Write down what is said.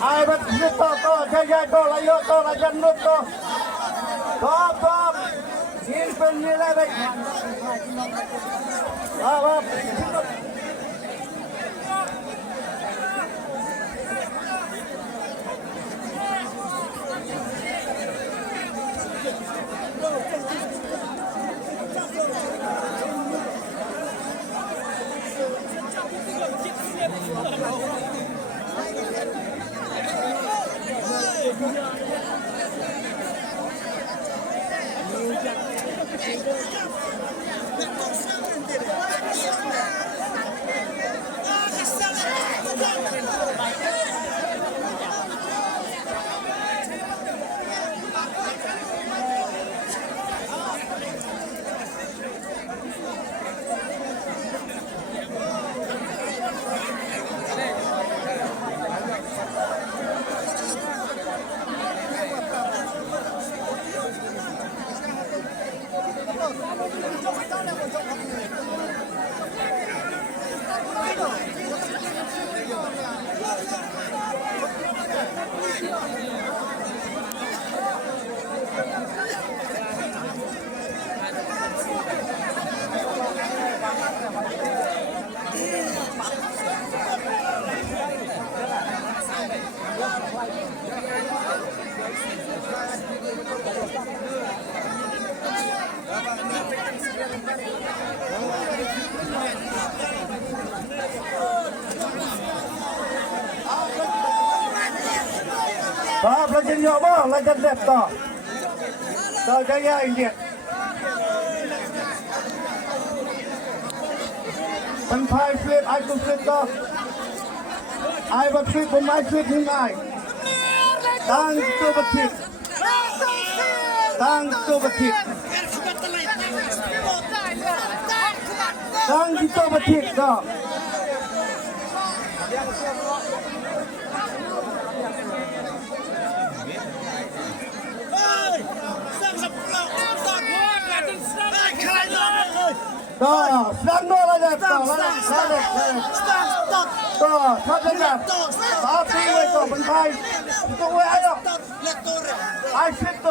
ai bắt giết to chơi to là yo to là dân nước to nhìn bên như này đây đó là chân nhỏ bó là chân đẹp to cho nghe anh điện phần phai phết ai cũng phết to ai bắt phết cũng ai phết như ai đang cho bắt thịt đang cho bắt thịt đang cho bắt thịt đó đó sang đó là đẹp to là đẹp đó thật là đẹp đó phi với tổ phần phai tôi ai đâu ai phết